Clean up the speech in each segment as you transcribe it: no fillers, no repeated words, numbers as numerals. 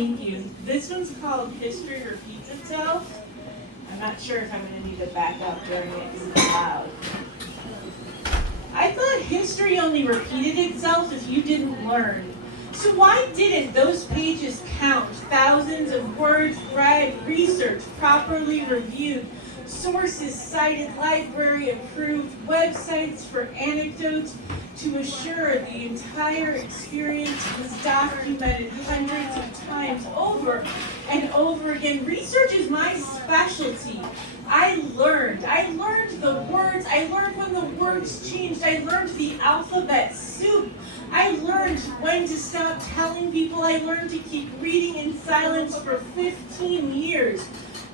Thank you. This one's called History Repeats Itself. I'm not sure if I'm going to need to back up during it because it's loud. I thought history only repeated itself if you didn't learn. So why didn't those pages count? Thousands of words read, researched, properly reviewed, sources cited, library approved, websites for anecdotes to assure the entire experience was documented hundreds of times over and over again. Research is my specialty. I learned the words, I learned when the words changed, I learned the alphabet soup. I learned when to stop telling people, I learned to keep reading in silence for 15 years.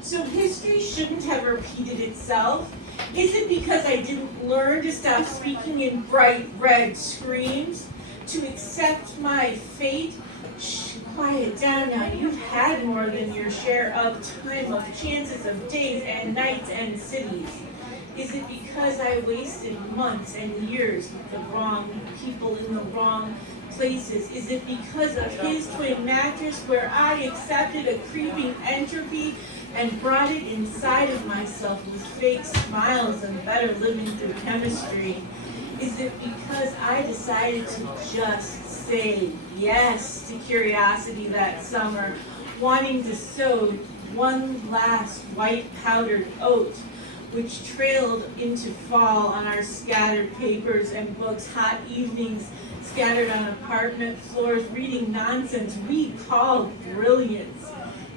So history shouldn't have repeated itself. Is it because I didn't learn to stop speaking in bright red screams? To accept my fate? Shh, quiet down now. You've had more than your share of time, of chances, of days and nights and cities. Is it because I wasted months and years with the wrong people in the wrong places? Is it because of his twin mattress where I accepted a creeping entropy and brought it inside of myself with fake smiles and better living through chemistry? Is it because I decided to just say yes to curiosity that summer, wanting to sow one last white powdered oat, which trailed into fall on our scattered papers and books, hot evenings scattered on apartment floors, reading nonsense we called brilliance?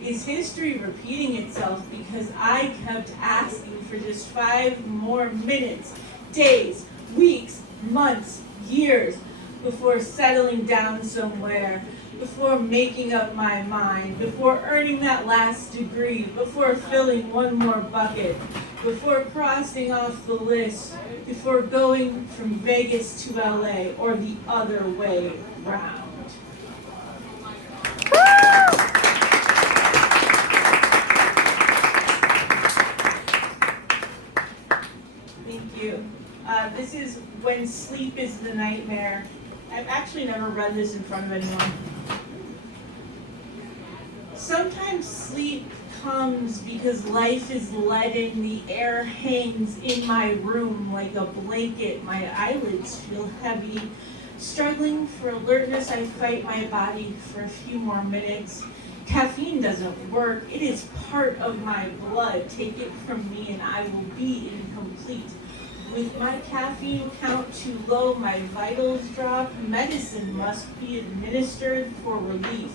Is history repeating itself because I kept asking for just 5 more minutes, days, weeks, months, years, before settling down somewhere, before making up my mind, before earning that last degree, before filling one more bucket, before crossing off the list, before going from Vegas to LA or the other way round? Thank you. This is When Sleep is the Nightmare. I've actually never read this in front of anyone. Sometimes sleep comes because life is leaden, the air hangs in my room like a blanket, my eyelids feel heavy. Struggling for alertness, I fight my body for a few more minutes. Caffeine doesn't work, it is part of my blood. Take it from me and I will be incomplete. With my caffeine count too low, my vitals drop. Medicine must be administered for relief.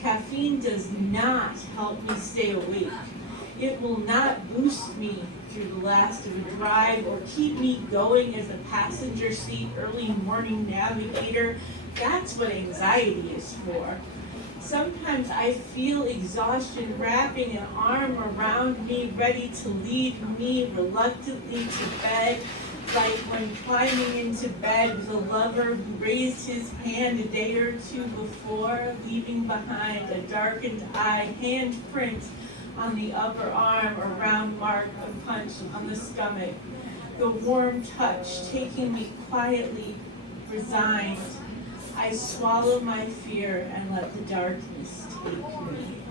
Caffeine does not help me stay awake. It will not boost me through the last of a drive or keep me going as a passenger seat early morning navigator. That's what anxiety is for. Sometimes I feel exhaustion wrapping an arm around me, ready to lead me reluctantly to bed, like when climbing into bed with a lover who raised his hand a day or two before, leaving behind a darkened eye, handprint on the upper arm, a round mark, a punch on the stomach, the warm touch taking me quietly, resigned. I swallow my fear and let the darkness take me.